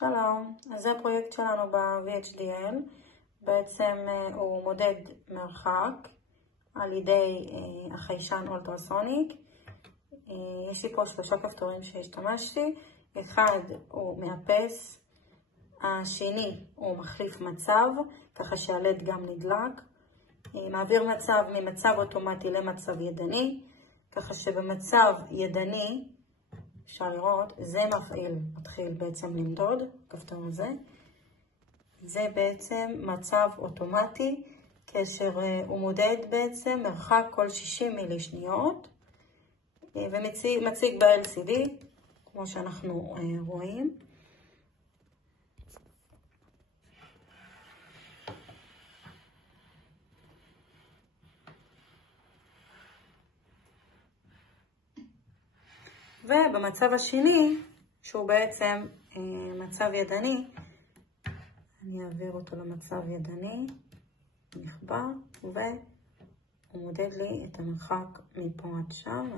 שלום, אז זה הפרויקט שלנו ב-VHDL. בעצם הוא מודד מרחק על ידי החיישן אולטרסוניק. יש לי פה 3 כפתורים שהשתמשתי. אחד הוא מאפס, השני הוא מחליף מצב, ככה שהלד גם נדלק. מעביר מצב ממצב אוטומטי למצב ידני, ככה שבמצב ידני, אפשר לראות, זה מתחיל בעצם למדוד, כפתור הזה. זה בעצם מצב אוטומטי, כאשר הוא מודד בעצם מרחק כל 60 מילי שניות, ומציג ב-LCD, כמו שאנחנו רואים. ובמצב השני, שהוא בעצם מצב ידני, אני אעביר אותו למצב ידני, נכבה, והוא מודד לי את המרחק מפה עד שם.